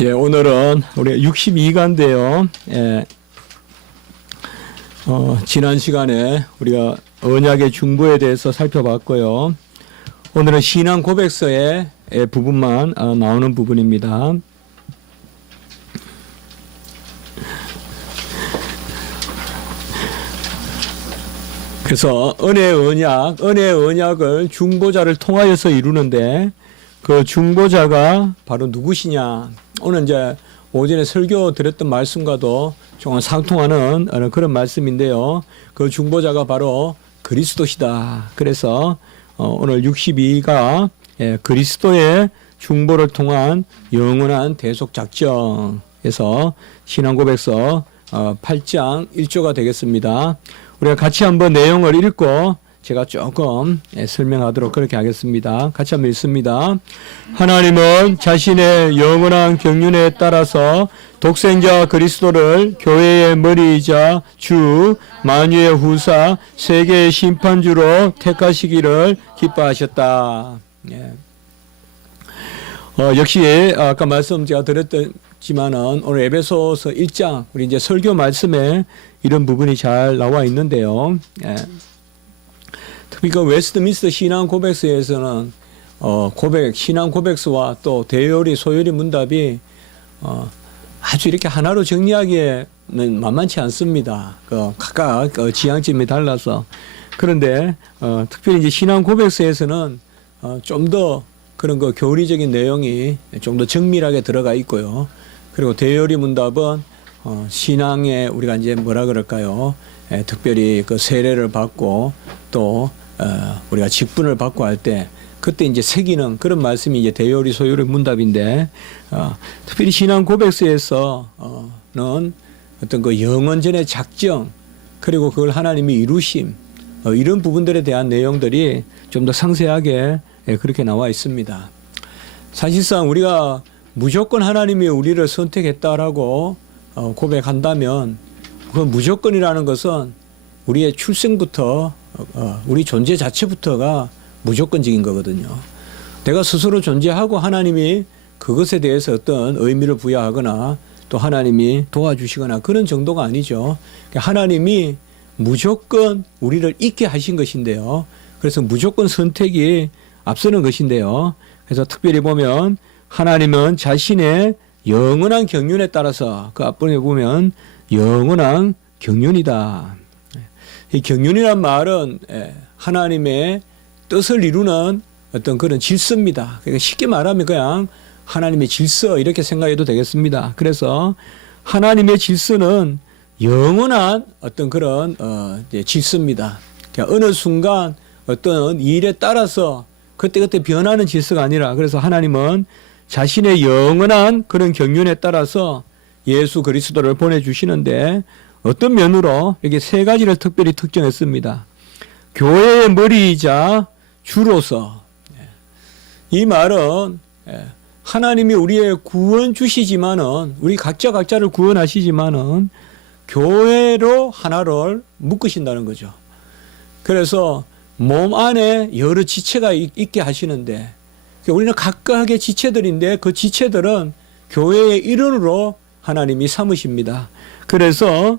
예, 오늘은 우리가 62가인데요. 예, 지난 시간에 우리가 언약의 중보에 대해서 살펴봤고요. 오늘은 신앙 고백서의 부분만 나오는 부분입니다. 그래서 은혜의 언약을 중보자를 통하여서 이루는데 그 중보자가 바로 누구시냐? 오늘 이제 오전에 설교 드렸던 말씀과도 조금 상통하는 그런 말씀인데요. 그 중보자가 바로 그리스도시다. 그래서 오늘 62가 그리스도의 중보를 통한 영원한 대속 작정에서 신앙고백서 8장 1조가 되겠습니다. 우리가 같이 한번 내용을 읽고 제가 조금 설명하도록 그렇게 하겠습니다. 같이 한번 읽습니다. 하나님은 자신의 영원한 경륜에 따라서 독생자 그리스도를 교회의 머리이자 주 만유의 후사 세계의 심판주로 택하시기를 기뻐하셨다. 예. 역시 아까 말씀 제가 드렸지만은 오늘 에베소서 1장 우리 이제 설교 말씀에 이런 부분이 잘 나와 있는데요. 예. 특히 그 웨스트민스터 신앙 고백서에서는 신앙 고백서와 또 대요리 소요리 문답이 아주 이렇게 하나로 정리하기에는 만만치 않습니다. 각각 지향점이 달라서. 그런데 특별히 이제 신앙 고백서에서는 좀 더 그런 그 교리적인 내용이 좀 더 정밀하게 들어가 있고요. 그리고 대요리 문답은 신앙에 우리가 이제 뭐라 그럴까요? 특별히 그 세례를 받고 또 우리가 직분을 받고 할 때 그때 이제 새기는 그런 말씀이 이제 대요리 소요리 문답인데 특별히 신앙 고백서에서는 어떤 그 영원전의 작정 그리고 그걸 하나님이 이루심 이런 부분들에 대한 내용들이 좀 더 상세하게 그렇게 나와 있습니다. 사실상 우리가 무조건 하나님이 우리를 선택했다라고 고백한다면 그 무조건이라는 것은 우리의 출생부터 우리 존재 자체부터가 무조건적인 거거든요. 내가 스스로 존재하고 하나님이 그것에 대해서 어떤 의미를 부여하거나 또 하나님이 도와주시거나 그런 정도가 아니죠. 하나님이 무조건 우리를 있게 하신 것인데요. 그래서 무조건 선택이 앞서는 것인데요. 그래서 특별히 보면 하나님은 자신의 영원한 경륜에 따라서 그 앞부분에 보면 영원한 경륜이다. 이 경륜이란 말은 하나님의 뜻을 이루는 어떤 그런 질서입니다. 그러니까 쉽게 말하면 그냥 하나님의 질서 이렇게 생각해도 되겠습니다. 그래서 하나님의 질서는 영원한 어떤 그런 질서입니다. 그러니까 어느 순간 어떤 일에 따라서 그때그때 변하는 질서가 아니라 그래서 하나님은 자신의 영원한 그런 경륜에 따라서 예수 그리스도를 보내주시는데 어떤 면으로 이렇게 세 가지를 특별히 특정했습니다. 교회의 머리이자 주로서 이 말은 하나님이 우리의 구원 주시지만은 우리 각자를 구원하시지만은 교회로 하나를 묶으신다는 거죠. 그래서 몸 안에 여러 지체가 있게 하시는데 우리는 각각의 지체들인데 그 지체들은 교회의 일원으로 하나님이 삼으십니다. 그래서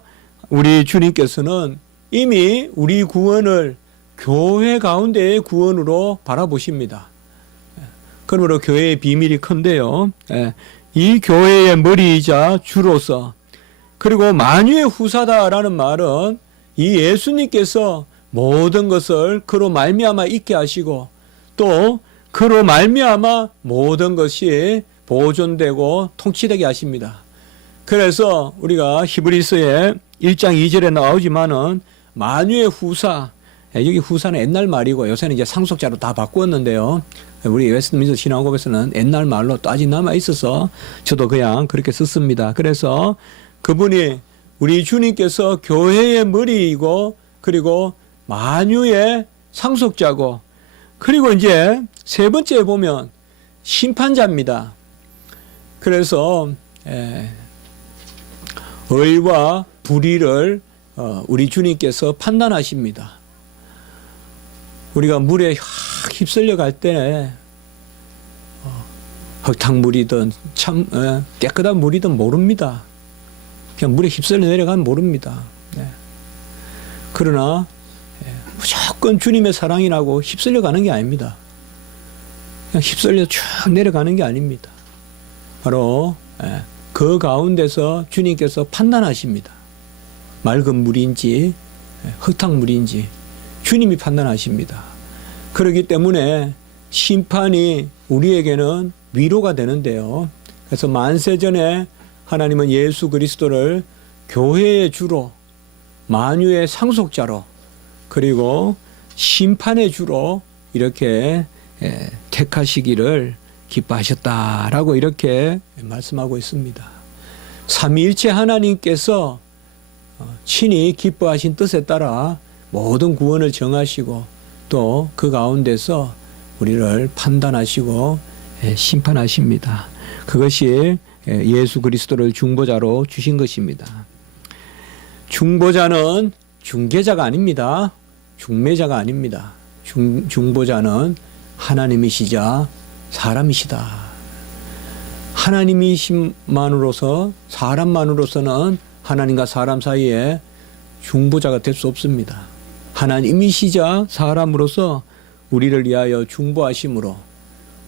우리 주님께서는 이미 우리 구원을 교회 가운데의 구원으로 바라보십니다. 그러므로 교회의 비밀이 큰데요. 이 교회의 머리이자 주로서 그리고 만유의 후사다라는 말은 이 예수님께서 모든 것을 그로 말미암아 있게 하시고 또 그로 말미암아 모든 것이 보존되고 통치되게 하십니다. 그래서 우리가 히브리서의 1장 2절에 나오지만은 만유의 후사 여기 후사는 옛날 말이고 요새는 이제 상속자로 다 바꾸었는데요. 우리 웨스트민스터 신앙고백서는 옛날 말로 또 아직 남아 있어서 저도 그냥 그렇게 썼습니다. 그래서 그분이 우리 주님께서 교회의 머리이고 그리고 만유의 상속자고 그리고 이제 세 번째 보면 심판자입니다. 그래서 의와 불의를 우리 주님께서 판단하십니다. 우리가 물에 휩쓸려 갈 때 흙탕물이든 참 깨끗한 물이든 모릅니다. 그냥 물에 휩쓸려 내려가면 모릅니다. 네. 그러나 무조건 주님의 사랑이라고 휩쓸려 가는 게 아닙니다. 그냥 휩쓸려 쭉 내려가는 게 아닙니다. 바로 그 가운데서 주님께서 판단하십니다. 맑은 물인지 흙탕물인지 주님이 판단하십니다. 그렇기 때문에 심판이 우리에게는 위로가 되는데요. 그래서 만세전에 하나님은 예수 그리스도를 교회의 주로, 만유의 상속자로, 그리고 심판의 주로 이렇게 택하시기를 기뻐하셨다라고 이렇게 말씀하고 있습니다. 삼위일체 하나님께서 친히 기뻐하신 뜻에 따라 모든 구원을 정하시고 또 그 가운데서 우리를 판단하시고 심판하십니다. 그것이 예수 그리스도를 중보자로 주신 것입니다. 중보자는 중개자가 아닙니다. 중매자가 아닙니다. 중보자는 하나님이시자 사람이시다. 하나님이심만으로서 사람만으로서는 하나님과 사람 사이에 중보자가 될 수 없습니다. 하나님이시자 사람으로서 우리를 위하여 중보하심으로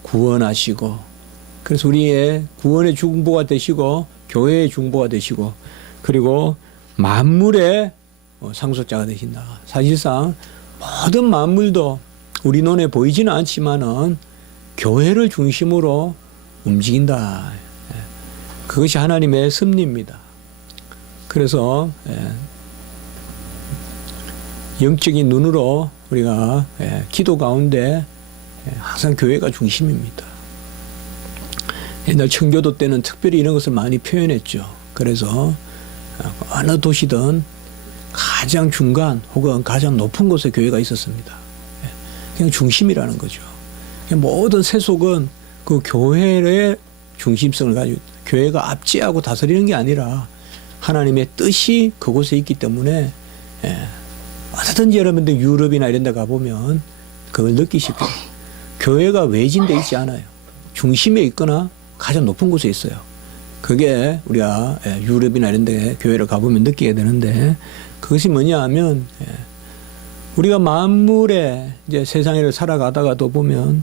구원하시고, 그래서 우리의 구원의 중보가 되시고 교회의 중보가 되시고 그리고 만물의 상속자가 되신다. 사실상 모든 만물도 우리 눈에 보이지는 않지만은 교회를 중심으로 움직인다. 그것이 하나님의 섭리입니다. 그래서 영적인 눈으로 우리가 기도 가운데 항상 교회가 중심입니다. 옛날 청교도 때는 특별히 이런 것을 많이 표현했죠. 그래서 어느 도시든 가장 중간 혹은 가장 높은 곳에 교회가 있었습니다. 그냥 중심이라는 거죠. 모든 세속은 그 교회의 중심성을 가지고 교회가 압제하고 다스리는 게 아니라 하나님의 뜻이 그곳에 있기 때문에 어디든지 여러분들 유럽이나 이런 데 가보면 그걸 느끼실 거예요. 교회가 외진돼 있지 않아요. 중심에 있거나 가장 높은 곳에 있어요. 그게 우리가 유럽이나 이런 데 교회를 가보면 느끼게 되는데, 그것이 뭐냐 하면 우리가 만물의 이제 세상을 살아가다가도 보면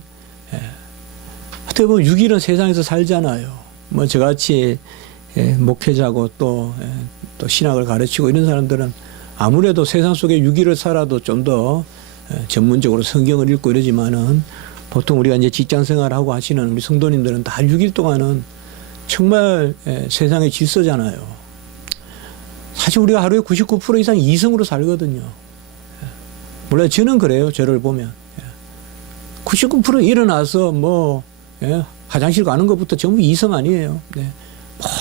어떻게 보면 6일은 세상에서 살잖아요. 뭐 저같이 목회자고 또 신학을 가르치고 이런 사람들은 아무래도 세상 속에 6일을 살아도 좀 더 전문적으로 성경을 읽고 이러지만은 보통 우리가 이제 직장 생활하고 하시는 우리 성도님들은 다 6일 동안은 정말 세상의 질서잖아요. 사실 우리가 하루에 99% 이상 이성으로 살거든요. 물론 저는 그래요. 저를 보면 99% 일어나서 뭐 화장실 가는 것부터 전부 이성 아니에요.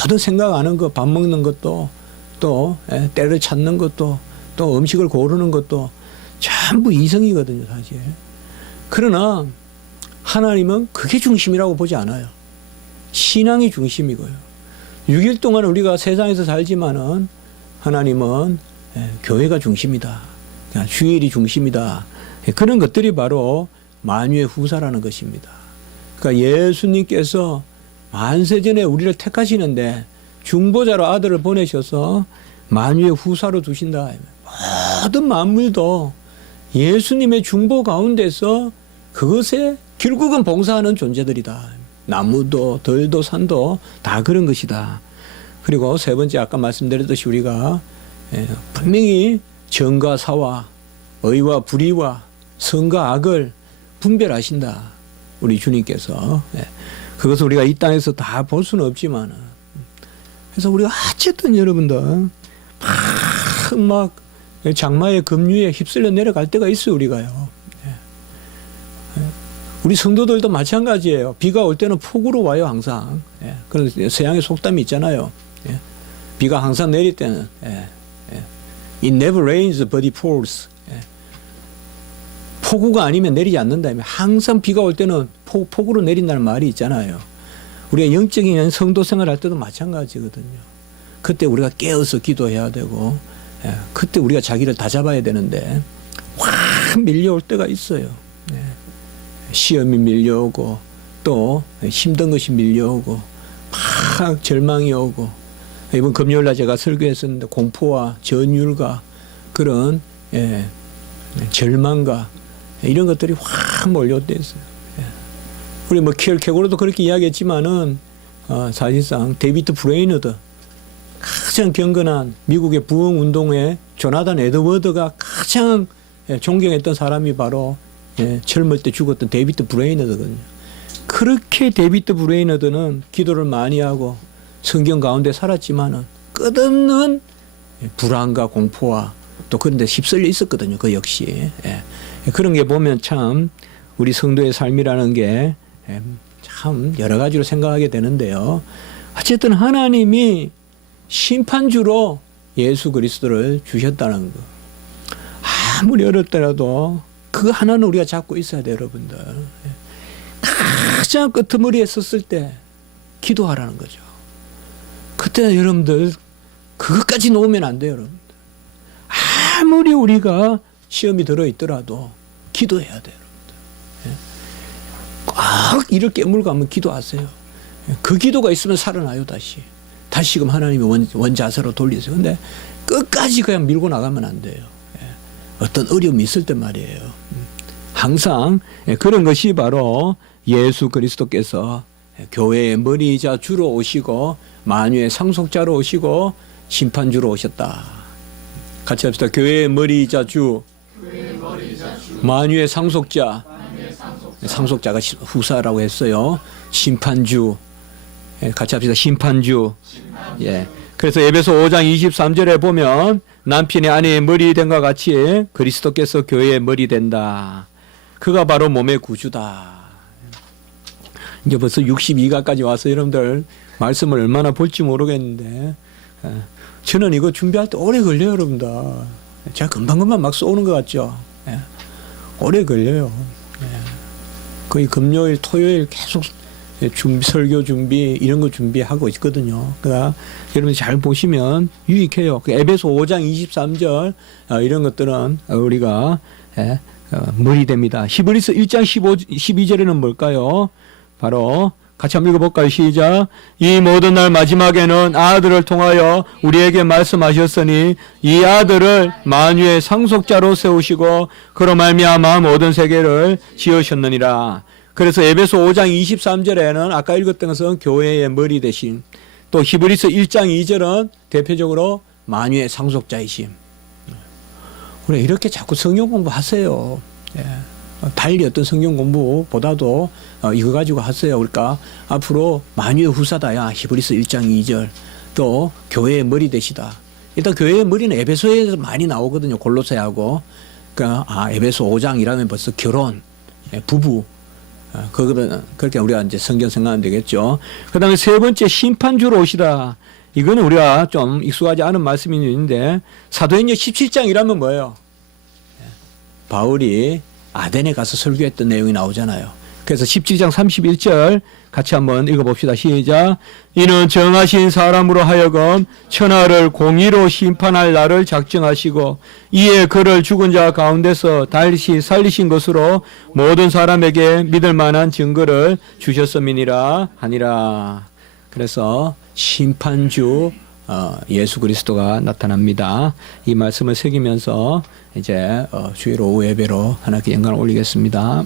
모든 생각하는 것, 밥 먹는 것도 또 때를 찾는 것도 또 음식을 고르는 것도 전부 이성이거든요, 사실. 그러나 하나님은 그게 중심이라고 보지 않아요. 신앙이 중심이고요. 6일 동안 우리가 세상에서 살지만은 하나님은 교회가 중심이다. 주일이 중심이다. 그런 것들이 바로 만유의 후사라는 것입니다. 그러니까 예수님께서 만세전에 우리를 택하시는데 중보자로 아들을 보내셔서 만유의 후사로 두신다. 모든 만물도 예수님의 중보 가운데서 그것에 결국은 봉사하는 존재들이다. 나무도 들도 산도 다 그런 것이다. 그리고 세 번째 아까 말씀드렸듯이 우리가 분명히 정과 사와 의와 불의와 선과 악을 분별하신다. 우리 주님께서. 그것을 우리가 이 땅에서 다 볼 수는 없지만, 그래서 우리가 어쨌든 여러분들 막 장마의 급류에 휩쓸려 내려갈 때가 있어요. 우리가요. 우리 성도들도 마찬가지예요. 비가 올 때는 폭우로 와요, 항상. 그런 서양의 속담이 있잖아요. 비가 항상 내릴 때는 It never rains but it pours. 폭우가 아니면 내리지 않는다면 항상 비가 올 때는 폭우로 내린다는 말이 있잖아요. 우리가 영적인 성도 생활할 때도 마찬가지거든요. 그때 우리가 깨어서 기도해야 되고 그때 우리가 자기를 다잡아야 되는데 확 밀려올 때가 있어요. 시험이 밀려오고 또 힘든 것이 밀려오고 막 절망이 오고 이번 금요일 날 제가 설교했었는데 공포와 전율과 그런 절망과 이런 것들이 확 몰려댔어요. 우리 뭐 킬케고로도 그렇게 이야기했지만은 사실상 데이비드 브레이너드 가장 경건한 미국의 부흥 운동의 조나단 에드워드가 가장 존경했던 사람이 바로 젊을 때 죽었던 데이비드 브레이너드거든요. 그렇게 데이비드 브레이너드는 기도를 많이 하고 성경 가운데 살았지만은 끝없는 불안과 공포와 또 그런 데 휩쓸려 있었거든요. 그 역시. 그런 게 보면 참 우리 성도의 삶이라는 게 참 여러 가지로 생각하게 되는데요. 어쨌든 하나님이 심판주로 예수 그리스도를 주셨다는 거. 아무리 어렵더라도 그 하나는 우리가 잡고 있어야 돼요, 여러분들. 가장 끄트머리에 섰을 때 기도하라는 거죠. 그때 여러분들 그것까지 놓으면 안 돼요, 여러분들. 아무리 우리가 시험이 들어있더라도 기도해야 돼요, 여러분들. 꼭 이를 깨물고 한번 기도하세요. 그 기도가 있으면 살아나요, 다시. 다시금 하나님이 원자세로 돌리세요. 근데 끝까지 그냥 밀고 나가면 안 돼요. 어떤 어려움이 있을 때 말이에요. 항상 그런 것이 바로 예수 그리스도께서 교회의 머리이자 주로 오시고 만유의 상속자로 오시고 심판주로 오셨다. 같이 합시다. 교회의 머리이자 주, 만유의 상속자, 상속자가 후사라고 했어요. 심판주, 같이 합시다. 심판주. 예. 그래서 에베소 5장 23절에 보면 남편이 아내의 머리 된과 같이 그리스도께서 교회의 머리 된다. 그가 바로 몸의 구주다. 이제 벌써 62가까지 와서 여러분들 말씀을 얼마나 볼지 모르겠는데 저는 이거 준비할 때 오래 걸려요, 여러분들. 제가 금방금방 막 쏘는 것 같죠. 오래 걸려요. 거의 금요일, 토요일 계속 설교 준비 이런 거 준비하고 있거든요. 그러니까 여러분 잘 보시면 유익해요. 에베소 5장 23절 이런 것들은 우리가 머리 됩니다. 히브리서 1장 12절에는 뭘까요? 바로 같이 한번 읽어볼까요? 시작. 이 모든 날 마지막에는 아들을 통하여 우리에게 말씀하셨으니 이 아들을 만유의 상속자로 세우시고 그로 말미암아 모든 세계를 지으셨느니라. 그래서 에베소 5장 23절에는 아까 읽었던 것은 교회의 머리 대신, 또 히브리서 1장 2절은 대표적으로 만유의 상속자이심. 우리 이렇게 자꾸 성경 공부하세요. 달리 어떤 성경 공부보다도 이거 가지고 하세요. 그러니까 앞으로 만유의 후사다야. 히브리서 1장 2절. 또 교회의 머리 되시다. 일단 교회의 머리는 에베소에서 많이 나오거든요. 골로새하고. 그러니까 에베소 5장이라면 벌써 결혼, 부부. 그렇게 우리가 이제 성경 생각하면 되겠죠. 그 다음에 세 번째 심판주로 오시다. 이거는 우리가 좀 익숙하지 않은 말씀이 있는데 사도행전 17장이라면 뭐예요? 바울이 아덴에 가서 설교했던 내용이 나오잖아요. 그래서 17장 31절 같이 한번 읽어봅시다. 시작. 이는 정하신 사람으로 하여금 천하를 공의로 심판할 날을 작정하시고 이에 그를 죽은 자 가운데서 다시 살리신 것으로 모든 사람에게 믿을 만한 증거를 주셨음이니라 하니라. 그래서 심판주 예수 그리스도가 나타납니다. 이 말씀을 새기면서 이제 주일 오후 예배로 하나님께 영광을 올리겠습니다.